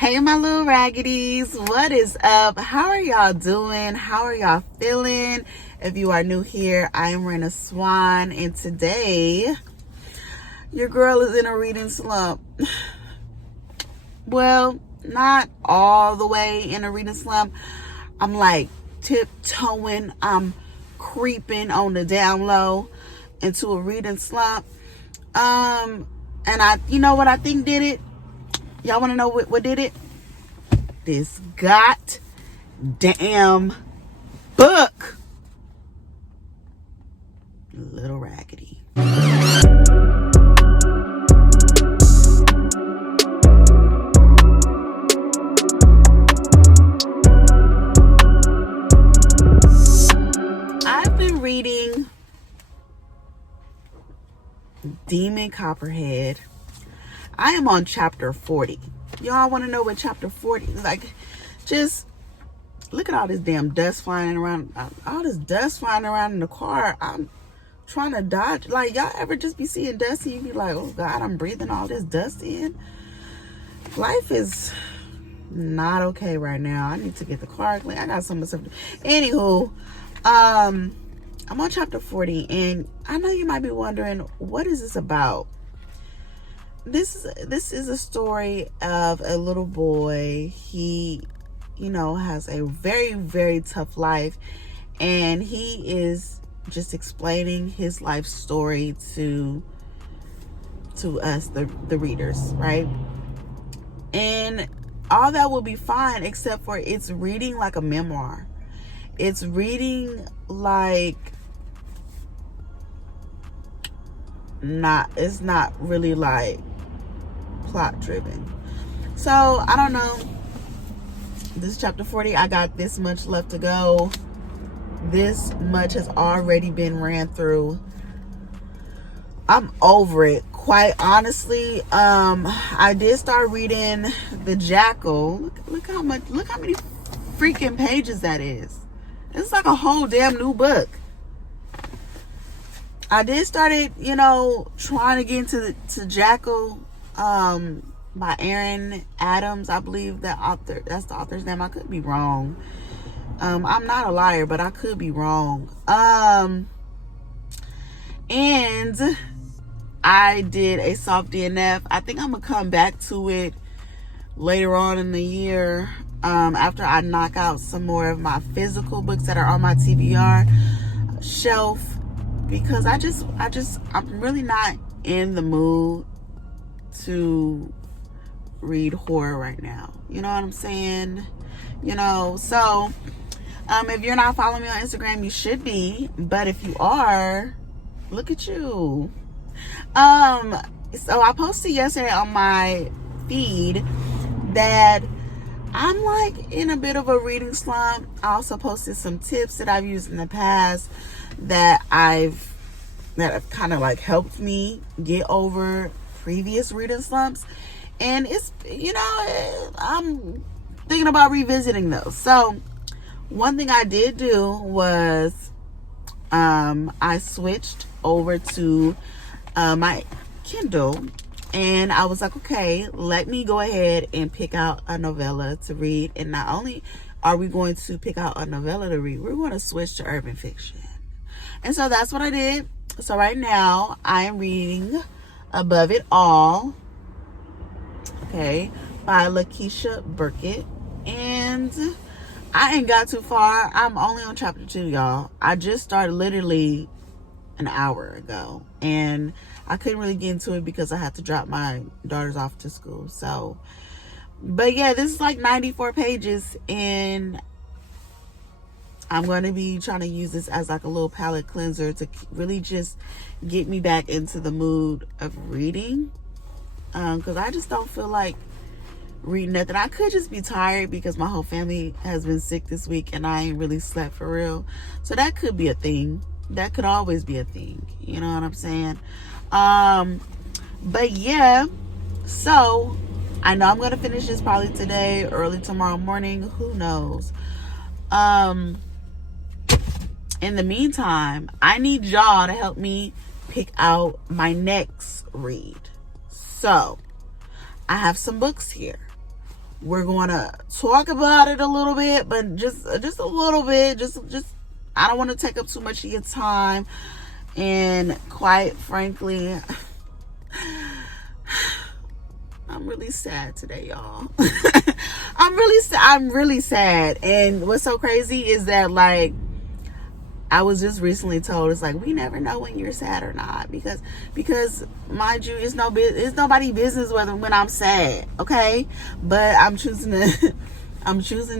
Hey, my little raggedies, what is up? How are y'all doing? How are y'all feeling? If you are new here, I am Rena Swan, and today your girl is in a reading slump. Well, not all the way in a reading slump. I'm like tiptoeing, I'm creeping on the down low into a reading slump. And you know what I think did it? Y'all want to know what did it? This goddamn book. Little raggedy. I've been reading Demon Copperhead. I am on chapter 40. Y'all want to know what chapter 40 is like? Just look at all this damn dust flying around. All this dust flying around in the car. I'm trying to dodge. Like, y'all ever just be seeing dust and you be like, oh God, I'm breathing all this dust in? Life is not okay right now. I need to get the car clean. I got so much stuff. Anywho, I'm on chapter 40, and I know you might be wondering, what is this about? This is a story of a little boy. He, has a very, very tough life, and he is just explaining his life story to us, the readers, right? And all that will be fine, except for it's reading like a memoir. It's reading like it's not really like plot driven. So I don't know. This is chapter 40. I got this much left to go. This much has already been ran through. I'm over it, quite honestly. I did start reading The Jackal. Look how many freaking pages that is. It's like a whole damn new book. I did started, trying to get into Jackal, by Aaron Adams. I believe that's the author's name. I could be wrong. I'm not a liar, but I could be wrong. And I did a soft DNF. I think I'm gonna come back to it later on in the year, after I knock out some more of my physical books that are on my TBR shelf, because I'm really not in the mood to read horror right now. You know what I'm saying? So if you're not following me on Instagram, you should be. But if you are, look at you. So I posted yesterday on my feed that I'm like in a bit of a reading slump. I also posted some tips that I've used in the past that have kind of like helped me get over previous reading slumps. And it's, I'm thinking about revisiting those. So one thing I did do was I switched over to my Kindle, and I was like, okay, let me go ahead and pick out a novella to read. And not only are we going to pick out a novella to read, we're going to switch to urban fiction. And so that's what I did. So right now I am reading Above It All, okay, by Lakeisha Burkett. And I ain't got too far. I'm only on chapter 2, y'all. I just started literally an hour ago, and I couldn't really get into it because I had to drop my daughters off to school. So, but yeah, this is like 94 pages, and I'm going to be trying to use this as like a little palate cleanser to really just get me back into the mood of reading. Because I just don't feel like reading nothing. I could just be tired because my whole family has been sick this week and I ain't really slept for real. So that could be a thing. That could always be a thing. You know what I'm saying? But yeah, so I know I'm going to finish this probably today, early tomorrow morning. Who knows? In the meantime, I need y'all to help me pick out my next read. So I have some books here. We're going to talk about it a little bit, but just a little bit. Just I don't want to take up too much of your time. And quite frankly, I'm really sad today, y'all. I'm really sad. And what's so crazy is that, like, I was just recently told, it's like, we never know when you're sad or not, because mind you, it's nobody's business when I'm sad, okay? But I'm choosing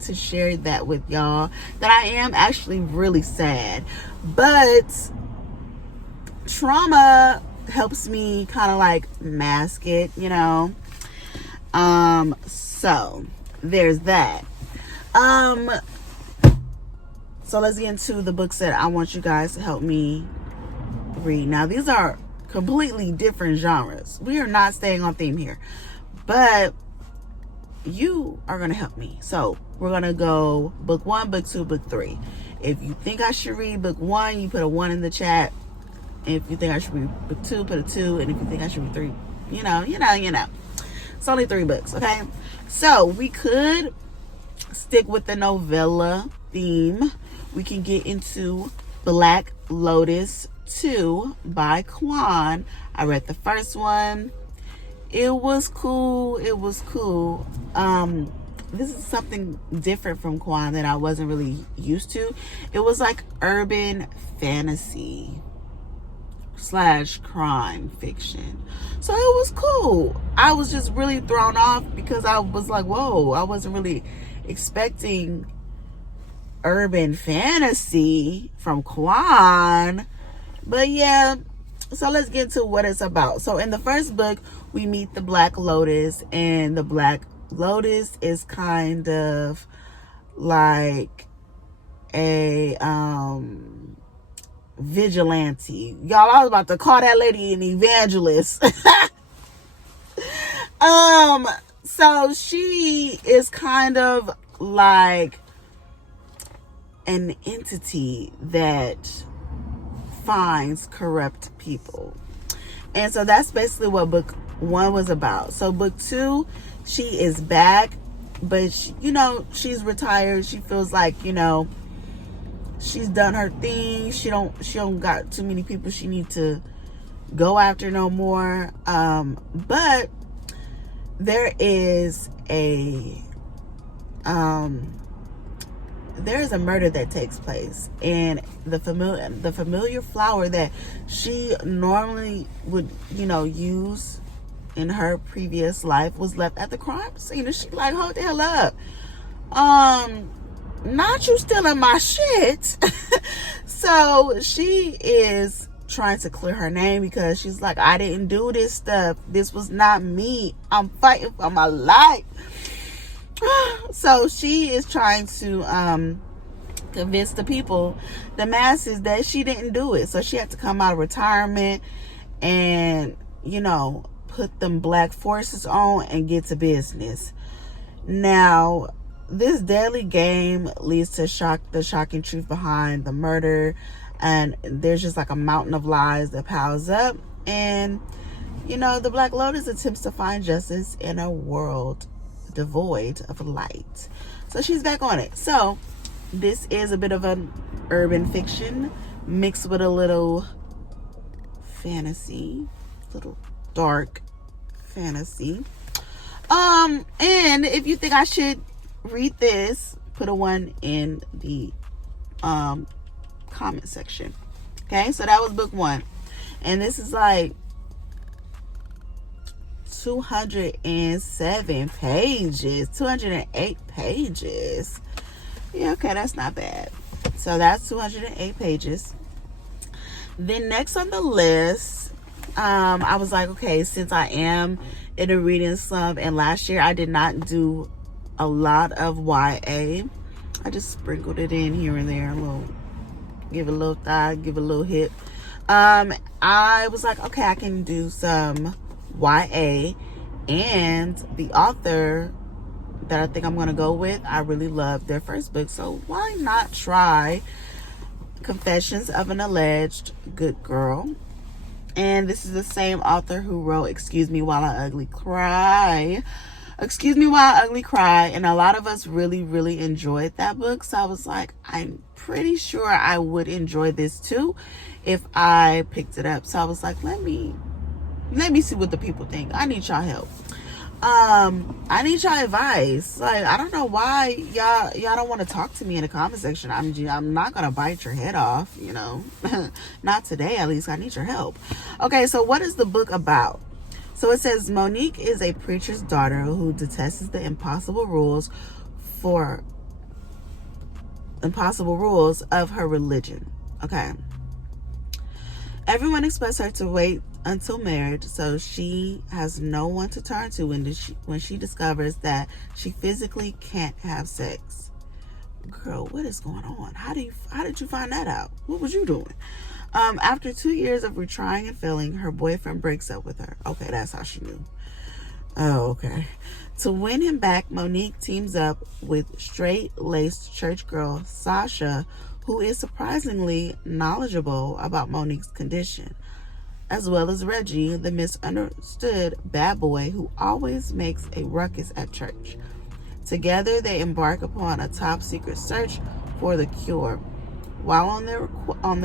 to share that with y'all, that I am actually really sad. But trauma helps me kind of like mask it, you know. So there's that. So let's get into the books that I want you guys to help me read. Now, these are completely different genres. We are not staying on theme here, but you are going to help me. So we're going to go book 1, book 2, book 3. If you think I should read book 1, you put a 1 in the chat. If you think I should read book 2, put a 2. And if you think I should read 3, you know. It's only 3 books, okay? So we could stick with the novella theme. We can get into Black Lotus 2 by Kwan. I read the first one. It was cool. This is something different from Kwan that I wasn't really used to. It was like urban fantasy / crime fiction. So it was cool. I was just really thrown off because I was like, whoa, I wasn't really expecting urban fantasy from Kwan. But yeah, so let's get to what it's about. So in the first book, we meet the Black Lotus, and the Black Lotus is kind of like a vigilante. Y'all, I was about to call that lady an evangelist. So she is kind of like an entity that finds corrupt people. And so that's basically what book 1 was about. So book 2, she is back, but she, you know, she's retired. She feels like, you know, she's done her thing. She don't got too many people she need to go after no more. But there is a murder that takes place, and the familiar flower that she normally would, you know, use in her previous life was left at the crime scene. And she's like, hold the hell up. Not you stealing my shit. So she is trying to clear her name because she's like, I didn't do this stuff. This was not me. I'm fighting for my life. So she is trying to convince the people, the masses, that she didn't do it. So she had to come out of retirement and, you know, put them black forces on and get to business. Now, this deadly game leads to the shocking truth behind the murder, and there's just like a mountain of lies that piles up. And, you know, the Black Lotus attempts to find justice in a world devoid of light. So she's back on it. So this is a bit of an urban fiction mixed with a little fantasy, little dark fantasy. And if you think I should read this, put a 1 in the comment section. Okay, so that was book 1, and this is like 207 pages, 208 pages. Yeah, okay, that's not bad. So that's 208 pages. Then next on the list, I was like, okay, since I am in a reading slump, and last year I did not do a lot of YA, I just sprinkled it in here and there, give a little thigh, give a little hip. I was like, okay, I can do some YA, and the author that I think I'm gonna go with, I really love their first book, so why not try Confessions of an Alleged Good Girl. And this is the same author who wrote Excuse Me While I Ugly Cry. Excuse Me While I Ugly Cry, and a lot of us really enjoyed that book. So I was like, I'm pretty sure I would enjoy this too if I picked it up. So I was like, let me see what the people think. I need y'all help. I need y'all advice. Like, I don't know why y'all don't want to talk to me in the comment section. I'm not gonna bite your head off, you know. Not today, at least. I need your help. Okay, so what is the book about? So it says Monique is a preacher's daughter who detests the impossible rules of her religion. Okay. Everyone expects her to wait until marriage, so she has no one to turn to when she discovers that she physically can't have sex. Girl, what is going on? How did you find that out? What was you doing? After 2 years of retrying and failing, her boyfriend breaks up with her. Okay, that's how she knew. Oh, okay. To win him back, Monique teams up with straight-laced church girl Sasha, who is surprisingly knowledgeable about Monique's condition, as well as Reggie, the misunderstood bad boy who always makes a ruckus at church. Together, they embark upon a top-secret search for the cure. While on their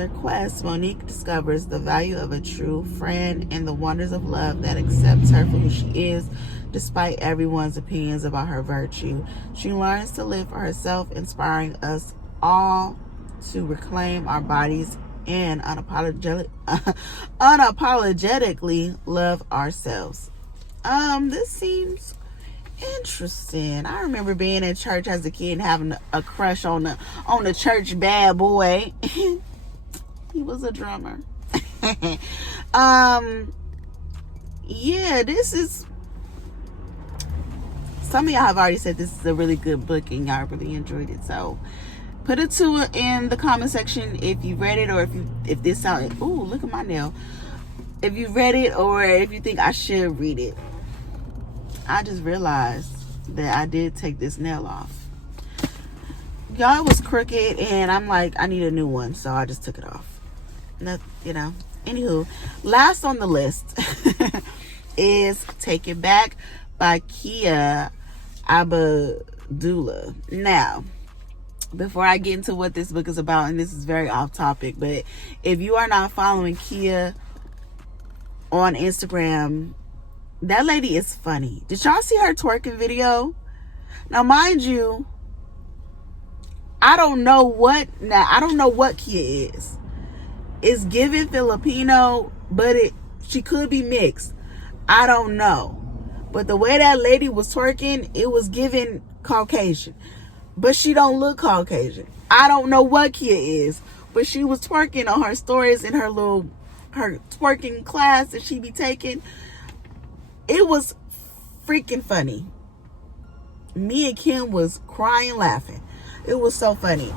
quest, Monique discovers the value of a true friend and the wonders of love that accepts her for who she is, despite everyone's opinions about her virtue. She learns to live for herself, inspiring us all to reclaim our bodies and unapologetically love ourselves. This seems interesting. I remember being in church as a kid and having a crush on the church bad boy. He was a drummer. Yeah, this is, some of y'all have already said this is a really good book and y'all really enjoyed it. So put a 2 in the comment section if you read it, or if this sounded, ooh, look at my nail. If you read it, or if you think I should read it. I just realized that I did take this nail off. Y'all, it was crooked, and I'm like, I need a new one, so I just took it off. Anywho, last on the list is Take It Back by Kia Abdullah. Now, before I get into what this book is about, and this is very off topic, but if you are not following Kia on Instagram, that lady is funny. Did y'all see her twerking video? Now, mind you, I don't know what Kia is. It's giving Filipino, but she could be mixed. I don't know. But the way that lady was twerking, it was giving Caucasian. But she don't look Caucasian. I don't know what Kia is, but she was twerking on her stories in her twerking class that she be taking. It was freaking funny. Me and Kim was crying laughing. It was so funny.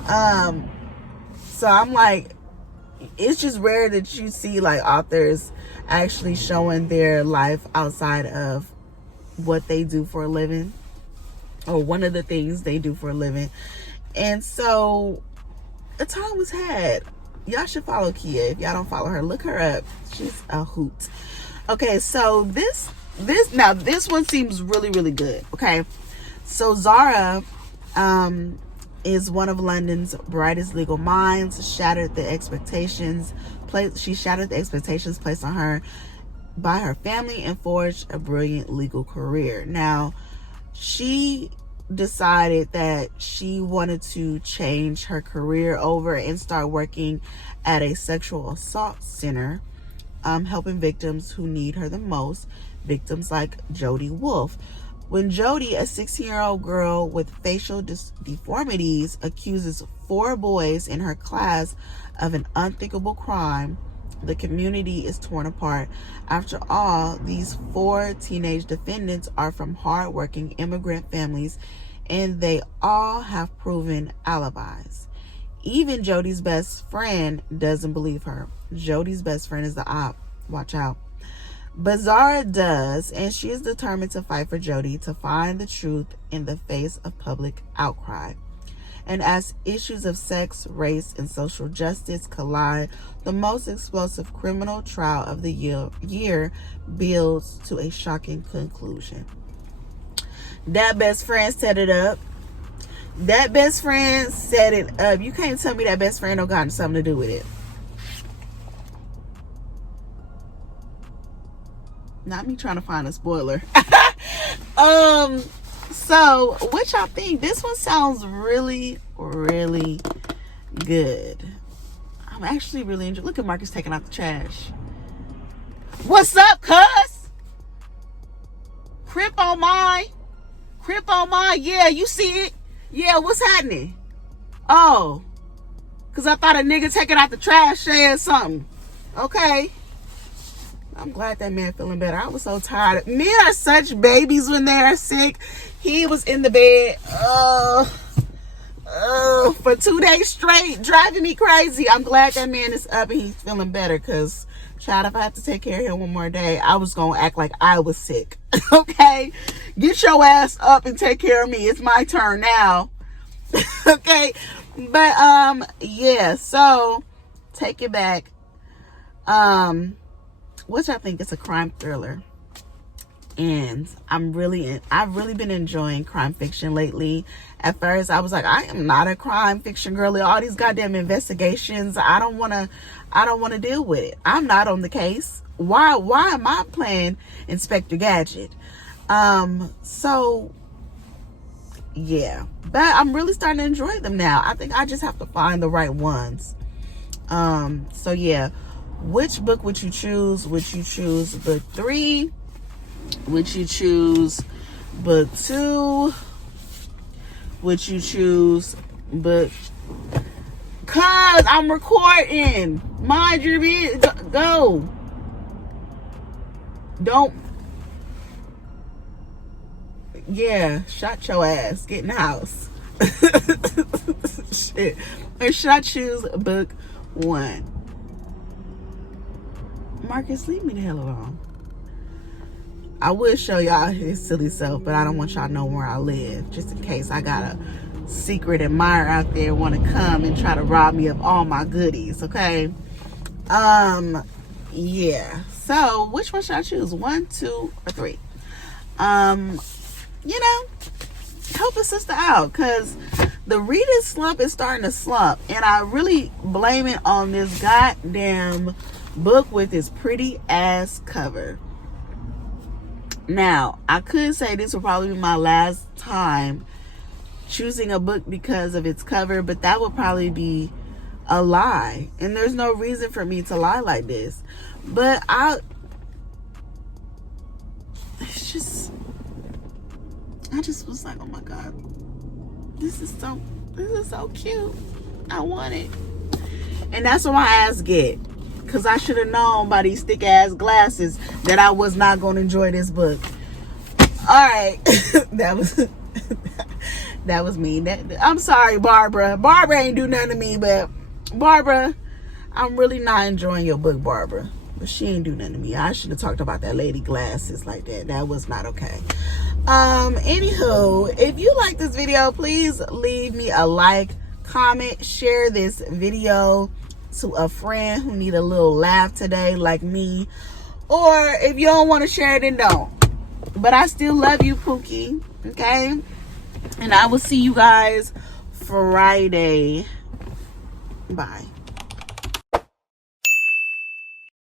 So I'm like, it's just rare that you see like authors actually showing their life outside of what they do for a living, or one of the things they do for a living. And so a time was had. Y'all should follow Kia. If y'all don't follow her, look her up. She's a hoot. Okay, so this one seems really good. Okay, so Zara is one of London's brightest legal minds. She shattered the expectations placed on her by her family and forged a brilliant legal career. Now, she decided that she wanted to change her career over and start working at a sexual assault center, helping victims who need her the most, victims like Jody Wolf. When Jody, a 16-year-old girl with facial deformities, accuses 4 boys in her class of an unthinkable crime, the community is torn apart. After all, these 4 teenage defendants are from hard-working immigrant families, and they all have proven alibis. Even Jody's best friend doesn't believe her. Jody's best friend is the op. Watch out. But Zara does, and she is determined to fight for Jody to find the truth in the face of public outcry. And as issues of sex, race, and social justice collide, the most explosive criminal trial of the year builds to a shocking conclusion. That best friend set it up. That best friend set it up. You can't tell me that best friend don't got something to do with it. Not me trying to find a spoiler. So what y'all think? This one sounds really, really good. I'm actually really enjoying. Look at Marcus taking out the trash. What's up, cuz? Crip on mine. Yeah, you see it? Yeah, what's happening? Oh, because I thought a nigga taking out the trash said something. Okay. I'm glad that man feeling better. I was so tired. Men are such babies when they are sick. He was in the bed for 2 days straight, driving me crazy. I'm glad that man is up and he's feeling better, because, child, if I have to take care of him one more day, I was going to act like I was sick. Okay? Get your ass up and take care of me. It's my turn now. Okay? But, yeah, so, take it back. Which I think is a crime thriller. And I've really been enjoying crime fiction lately. At first I was like, I am not a crime fiction girly. All these goddamn investigations, I don't want to deal with it. I'm not on the case. Why am I playing Inspector Gadget? So yeah, but I'm really starting to enjoy them now. I think I just have to find the right ones. So yeah, which book would you choose? Would you choose book 3? Would you choose book 2? Would you choose book? Cause I'm recording. Mind your business. Go. Don't. Yeah, shut your ass. Get in the house. Shit. Or should I choose book 1? Marcus, leave me the hell alone. I would show y'all his silly self, but I don't want y'all to know where I live, just in case I got a secret admirer out there want to come and try to rob me of all my goodies. Okay. Yeah. So which one should I choose? 1, 2, or 3? You know, help a sister out, because the reading slump is starting to slump, and I really blame it on this goddamn book with its pretty ass cover. Now, I could say this will probably be my last time choosing a book because of its cover, but that would probably be a lie, and there's no reason for me to lie like this. But I just was like, oh my god, this is so cute. I want it. And that's what my ass get, because I should have known by these thick ass glasses that I was not going to enjoy this book. All right. that was me. I'm sorry, Barbara. Barbara ain't do nothing to me, but Barbara, I'm really not enjoying your book, Barbara. But she ain't do nothing to me. I should have talked about that lady glasses like that. That was not okay. Anywho, if you like this video, please leave me a like, comment, share this video to a friend who need a little laugh today like me. Or if you don't want to share it, then don't. But I still love you, Pookie. Okay? And I will see you guys Friday. Bye.